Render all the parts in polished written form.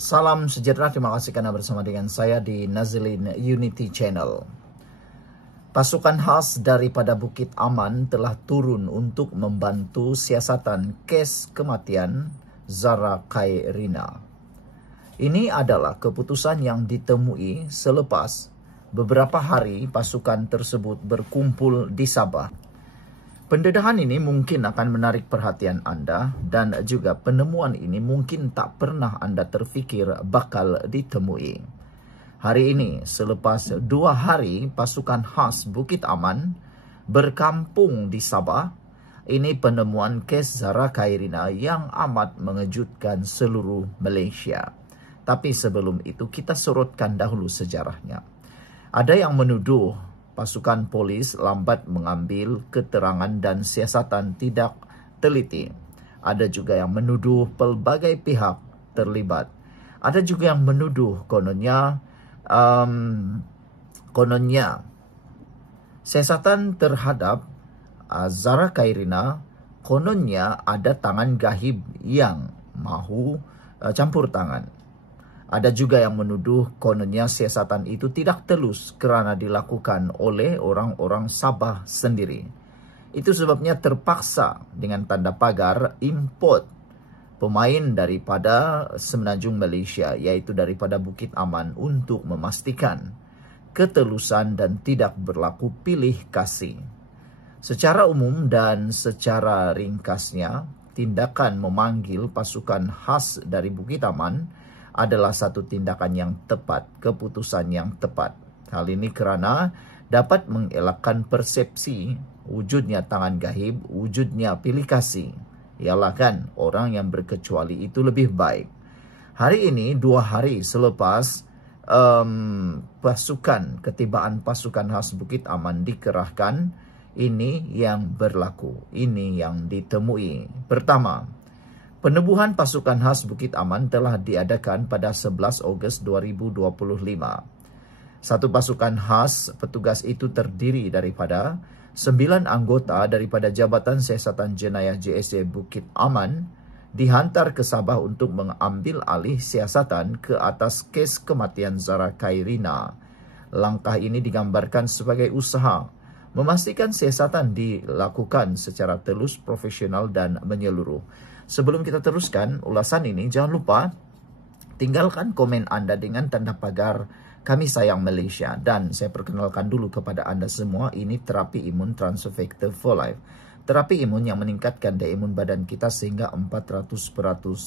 Salam sejahtera, terima kasih karena bersama dengan saya di Nazilin Unity Channel. Pasukan khas daripada Bukit Aman telah turun untuk membantu siasatan kes kematian Zara Khairina. Ini adalah keputusan yang ditemui selepas beberapa hari pasukan tersebut berkumpul di Sabah. Pendedahan ini mungkin akan menarik perhatian Anda dan juga penemuan ini mungkin tak pernah Anda terfikir bakal ditemui. Hari ini, selepas 2 hari pasukan khas Bukit Aman berkampung di Sabah, ini penemuan kes Zara Khairina yang amat mengejutkan seluruh Malaysia. Tapi sebelum itu kita sorotkan dahulu sejarahnya. Ada yang menuduh pasukan polis lambat mengambil keterangan dan siasatan tidak teliti. Ada juga yang menuduh pelbagai pihak terlibat. Ada juga yang menuduh kononnya siasatan terhadap Zara Khairina, kononnya ada tangan gahib yang mahu campur tangan. Ada juga yang menuduh kononnya siasatan itu tidak telus kerana dilakukan oleh orang-orang Sabah sendiri. Itu sebabnya terpaksa dengan tanda pagar import pemain daripada Semenanjung Malaysia, iaitu daripada Bukit Aman, untuk memastikan ketelusan dan tidak berlaku pilih kasih. Secara umum dan secara ringkasnya, tindakan memanggil pasukan khas dari Bukit Aman adalah satu tindakan yang tepat, keputusan yang tepat. Hal ini kerana dapat mengelakkan persepsi wujudnya tangan gahib, wujudnya pilih kasih. Ialah kan, orang yang berkecuali itu lebih baik. Hari ini, 2 hari selepas ketibaan pasukan khas Bukit Aman dikerahkan, ini yang berlaku, ini yang ditemui. Pertama, penubuhan pasukan khas Bukit Aman telah diadakan pada 11 Ogos 2025. Satu pasukan khas petugas itu terdiri daripada 9 anggota daripada Jabatan Siasatan Jenayah JSA Bukit Aman dihantar ke Sabah untuk mengambil alih siasatan ke atas kes kematian Zara Khairina. Langkah ini digambarkan sebagai usaha memastikan siasatan dilakukan secara telus, profesional dan menyeluruh. Sebelum kita teruskan ulasan ini, jangan lupa tinggalkan komen Anda dengan tanda pagar Kami Sayang Malaysia. Dan saya perkenalkan dulu kepada Anda semua, ini terapi imun Transfer Factor for Life. Terapi imun yang meningkatkan daya imun badan kita sehingga 400%.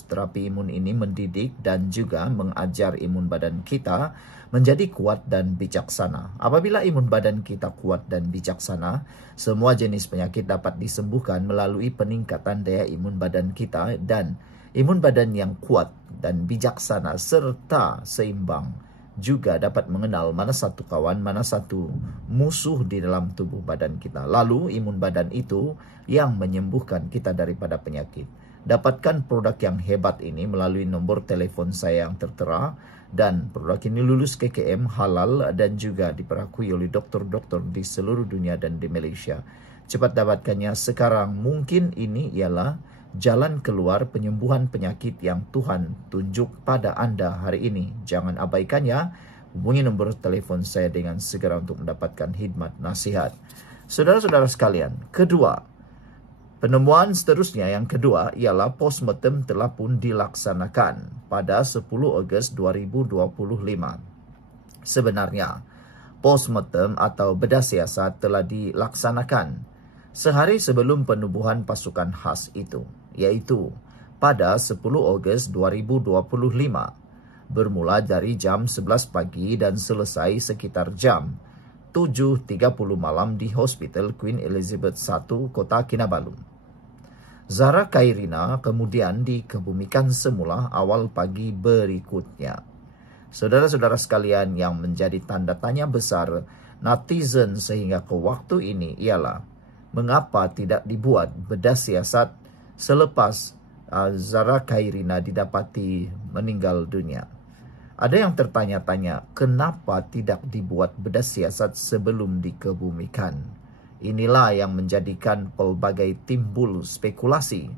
Terapi imun ini mendidik dan juga mengajar imun badan kita menjadi kuat dan bijaksana. Apabila imun badan kita kuat dan bijaksana, semua jenis penyakit dapat disembuhkan melalui peningkatan daya imun badan kita, dan imun badan yang kuat dan bijaksana serta seimbang juga dapat mengenal mana satu kawan, mana satu musuh di dalam tubuh badan kita. Lalu imun badan itu yang menyembuhkan kita daripada penyakit. Dapatkan produk yang hebat ini melalui nombor telefon saya yang tertera, dan produk ini lulus KKM, halal dan juga diperakui oleh doktor-doktor di seluruh dunia dan di Malaysia. Cepat dapatkannya sekarang. Mungkin ini ialah jalan keluar penyembuhan penyakit yang Tuhan tunjuk pada Anda hari ini. Jangan abaikannya. Hubungi nombor telefon saya dengan segera untuk mendapatkan khidmat nasihat. Saudara-saudara sekalian, penemuan seterusnya yang kedua ialah postmortem telah pun dilaksanakan pada 10 Ogos 2025. Sebenarnya, postmortem atau bedah siasat telah dilaksanakan sehari sebelum penubuhan pasukan khas itu, iaitu pada 10 Ogos 2025, bermula dari jam 11 pagi dan selesai sekitar jam 7.30 malam di Hospital Queen Elizabeth I, Kota Kinabalu. Zara Khairina kemudian dikebumikan semula awal pagi berikutnya. Saudara-saudara sekalian, yang menjadi tanda tanya besar netizen sehingga ke waktu ini ialah mengapa tidak dibuat bedah siasat selepas Zara Khairina didapati meninggal dunia. Ada yang tertanya-tanya, kenapa tidak dibuat bedah siasat sebelum dikebumikan? Inilah yang menjadikan pelbagai timbul spekulasi.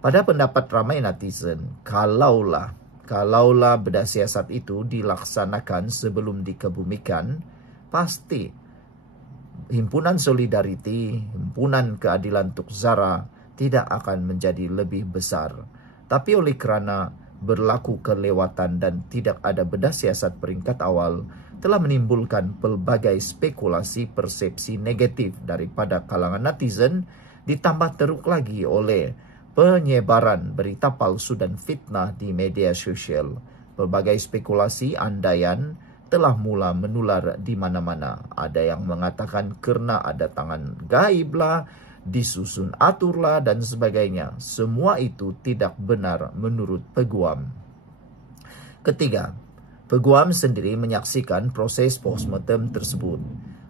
Pada pendapat ramai netizen, kalaulah Kalaulah bedah siasat itu dilaksanakan sebelum dikebumikan, pasti Himpunan Solidariti, Himpunan Keadilan untuk Zara tidak akan menjadi lebih besar. Tapi oleh kerana berlaku kelewatan dan tidak ada bedah siasat peringkat awal, telah menimbulkan pelbagai spekulasi persepsi negatif daripada kalangan netizen, ditambah teruk lagi oleh penyebaran berita palsu dan fitnah di media sosial. Pelbagai spekulasi andaian telah mula menular di mana-mana. Ada yang mengatakan kerana ada tangan gaib lah, disusun aturlah dan sebagainya. Semua itu tidak benar menurut peguam. Ketiga, peguam sendiri menyaksikan proses postmortem tersebut.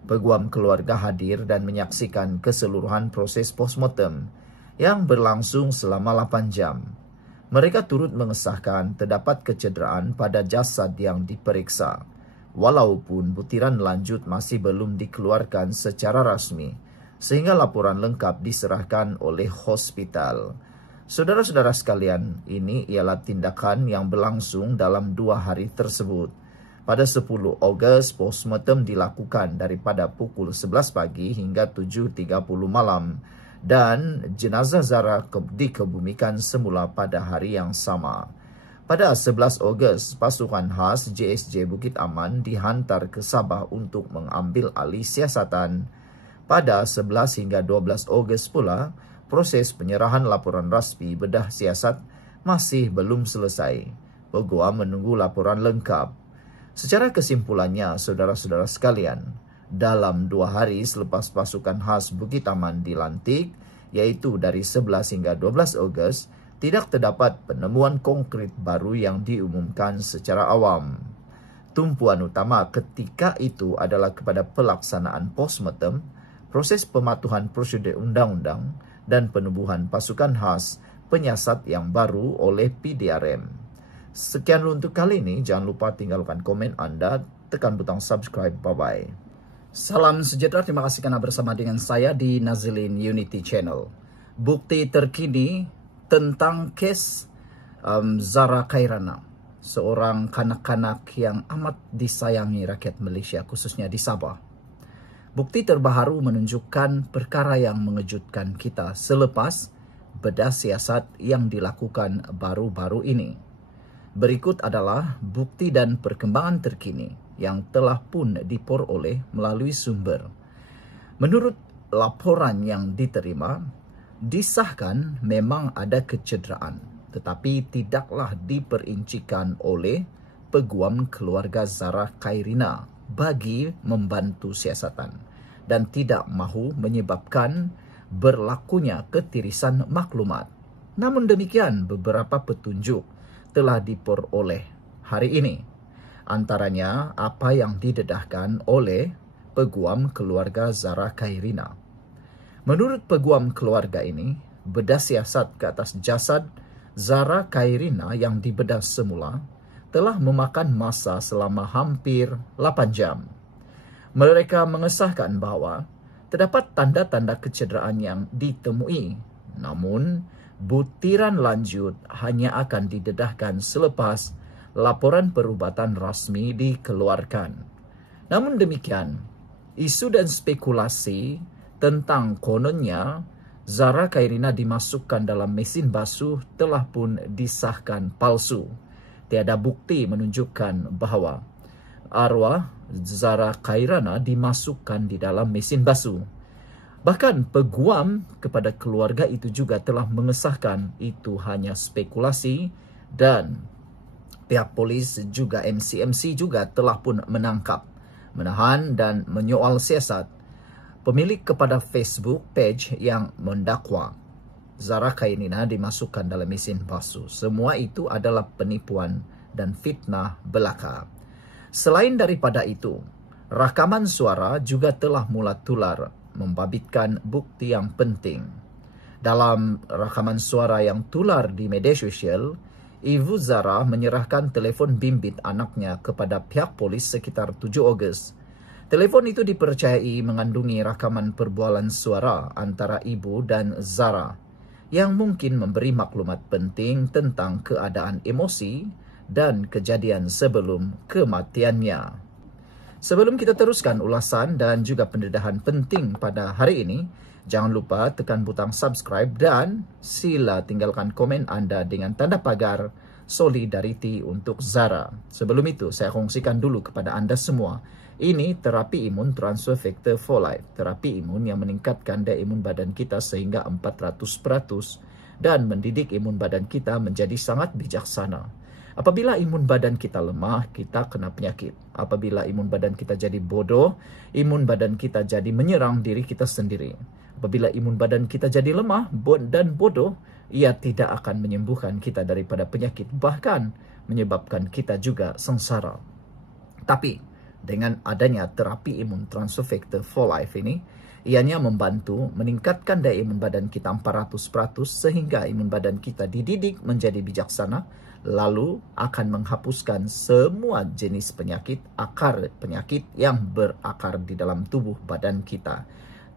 Peguam keluarga hadir dan menyaksikan keseluruhan proses postmortem yang berlangsung selama 8 jam. Mereka turut mengesahkan terdapat kecederaan pada jasad yang diperiksa, walaupun butiran lanjut masih belum dikeluarkan secara rasmi, sehingga laporan lengkap diserahkan oleh hospital. Saudara-saudara sekalian, ini ialah tindakan yang berlangsung dalam 2 hari tersebut. Pada 10 Ogos, postmortem dilakukan daripada pukul 11 pagi hingga 7.30 malam. Dan jenazah Zara dikebumikan semula pada hari yang sama. Pada 11 Ogos, pasukan khas JSJ Bukit Aman dihantar ke Sabah untuk mengambil alih siasatan. Pada 11 hingga 12 Ogos pula, proses penyerahan laporan rasmi bedah siasat masih belum selesai. Peguam menunggu laporan lengkap. Secara kesimpulannya, saudara-saudara sekalian, dalam 2 hari selepas pasukan khas Bukit Aman dilantik, yaitu dari 11 hingga 12 Ogos, tidak terdapat penemuan konkret baru yang diumumkan secara awam. Tumpuan utama ketika itu adalah kepada pelaksanaan postmortem, proses pematuhan prosedur undang-undang, dan penubuhan pasukan khas penyiasat yang baru oleh PDRM. Sekian untuk kali ini. Jangan lupa tinggalkan komen Anda, tekan butang subscribe. Bye-bye. Salam sejahtera, terima kasih karena bersama dengan saya di Nazilin Unity Channel. Bukti terkini tentang kes Zara Khairana, seorang kanak-kanak yang amat disayangi rakyat Malaysia, khususnya di Sabah. Bukti terbaru menunjukkan perkara yang mengejutkan kita selepas bedah siasat yang dilakukan baru-baru ini. Berikut adalah bukti dan perkembangan terkini yang telah pun diperoleh melalui sumber. Menurut laporan yang diterima, disahkan memang ada kecederaan, tetapi tidaklah diperincikan oleh peguam keluarga Zara Khairina bagi membantu siasatan dan tidak mahu menyebabkan berlakunya ketirisan maklumat. Namun demikian, beberapa petunjuk telah diperoleh hari ini. Antaranya apa yang didedahkan oleh peguam keluarga Zara Khairina. Menurut peguam keluarga ini, bedah siasat ke atas jasad Zara Khairina yang dibedah semula telah memakan masa selama hampir 8 jam. Mereka mengesahkan bahawa terdapat tanda-tanda kecederaan yang ditemui, namun butiran lanjut hanya akan didedahkan selepas laporan perubatan rasmi dikeluarkan. Namun demikian, isu dan spekulasi tentang kononnya Zara Khairina dimasukkan dalam mesin basuh telah pun disahkan palsu. Tiada bukti menunjukkan bahawa arwah Zara Khairina dimasukkan di dalam mesin basuh. Bahkan peguam kepada keluarga itu juga telah mengesahkan itu hanya spekulasi, dan pihak polis juga MCMC juga telah pun menangkap, menahan dan menyoal siasat pemilik kepada Facebook page yang mendakwa Zara Khairina dimasukkan dalam mesin basuh. Semua itu adalah penipuan dan fitnah belaka. Selain daripada itu, rakaman suara juga telah mula tular membabitkan bukti yang penting. Dalam rakaman suara yang tular di media sosial, Ibu Zara menyerahkan telefon bimbit anaknya kepada pihak polis sekitar 7 Ogos. Telefon itu dipercayai mengandungi rakaman perbualan suara antara ibu dan Zara yang mungkin memberi maklumat penting tentang keadaan emosi dan kejadian sebelum kematiannya. Sebelum kita teruskan ulasan dan juga pendedahan penting pada hari ini, jangan lupa tekan butang subscribe dan sila tinggalkan komen anda dengan tanda pagar solidariti untuk Zara. Sebelum itu, saya kongsikan dulu kepada anda semua. Ini terapi imun transfer factor for life. Terapi imun yang meningkatkan daya imun badan kita sehingga 400% dan mendidik imun badan kita menjadi sangat bijaksana. Apabila imun badan kita lemah, kita kena penyakit. Apabila imun badan kita jadi bodoh, imun badan kita jadi menyerang diri kita sendiri. Apabila imun badan kita jadi lemah dan bodoh, ia tidak akan menyembuhkan kita daripada penyakit, bahkan menyebabkan kita juga sengsara. Tapi, dengan adanya terapi imun transfer factor for life ini, ianya membantu meningkatkan daya imun badan kita 400% sehingga imun badan kita dididik menjadi bijaksana, lalu akan menghapuskan semua jenis penyakit, akar penyakit yang berakar di dalam tubuh badan kita.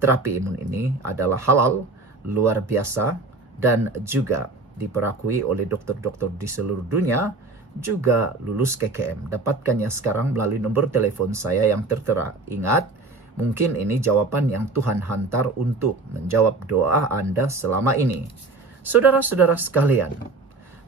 Terapi imun ini adalah halal, luar biasa, dan juga diperakui oleh dokter-dokter di seluruh dunia, juga lulus KKM. Dapatkannya sekarang melalui nomor telepon saya yang tertera. Ingat, mungkin ini jawaban yang Tuhan hantar untuk menjawab doa anda selama ini. Saudara-saudara sekalian,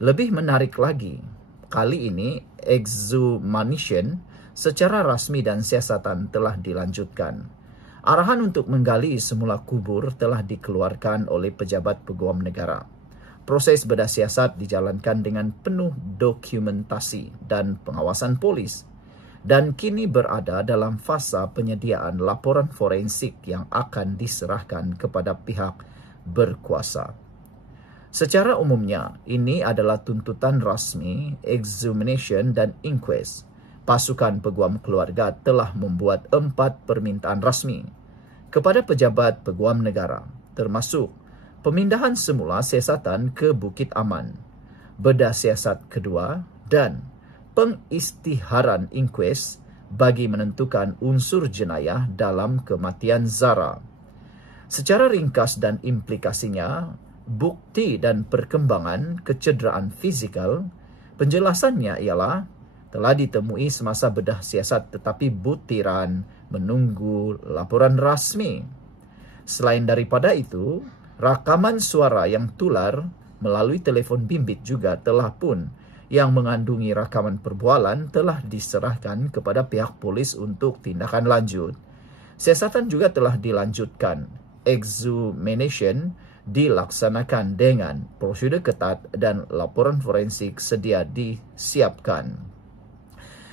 lebih menarik lagi, kali ini exhumation secara rasmi dan siasatan telah dilanjutkan. Arahan untuk menggali semula kubur telah dikeluarkan oleh pejabat peguam negara. Proses bedah siasat dijalankan dengan penuh dokumentasi dan pengawasan polis, dan kini berada dalam fasa penyediaan laporan forensik yang akan diserahkan kepada pihak berkuasa. Secara umumnya, ini adalah tuntutan rasmi, exhumation dan inquest. Pasukan peguam keluarga telah membuat 4 permintaan rasmi kepada pejabat peguam negara, termasuk pemindahan semula siasatan ke Bukit Aman, bedah siasat kedua, dan pengistiharan inquest bagi menentukan unsur jenayah dalam kematian Zara. Secara ringkas dan implikasinya, bukti dan perkembangan kecederaan fizikal, penjelasannya ialah telah ditemui semasa bedah siasat tetapi butiran menunggu laporan rasmi. Selain daripada itu, rakaman suara yang tular melalui telefon bimbit juga telah pun yang mengandungi rakaman perbualan telah diserahkan kepada pihak polis untuk tindakan lanjut. Siasatan juga telah dilanjutkan. Exhumation dilaksanakan dengan prosedur ketat dan laporan forensik sedia disiapkan.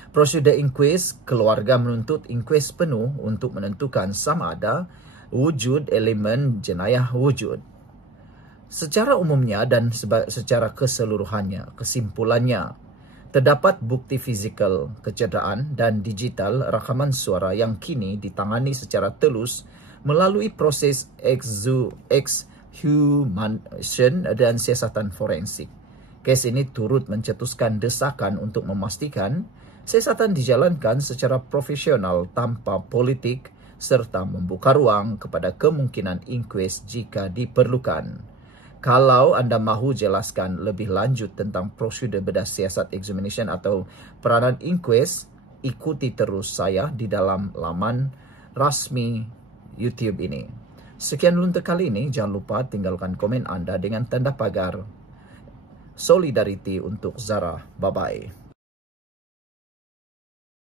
Prosedur inquest, keluarga menuntut inquest penuh untuk menentukan sama ada wujud elemen jenayah wujud. Secara umumnya dan secara keseluruhannya, kesimpulannya, terdapat bukti fizikal kecederaan dan digital rakaman suara yang kini ditangani secara telus melalui proses exhumation dan siasatan forensik. Kes ini turut mencetuskan desakan untuk memastikan siasatan dijalankan secara profesional tanpa politik serta membuka ruang kepada kemungkinan inquest jika diperlukan. Kalau anda mahu jelaskan lebih lanjut tentang prosedur bedah siasat examination atau peranan inquest, ikuti terus saya di dalam laman rasmi YouTube ini. Sekian untuk kali ini, jangan lupa tinggalkan komen anda dengan tanda pagar solidariti untuk Zara. Bye-bye.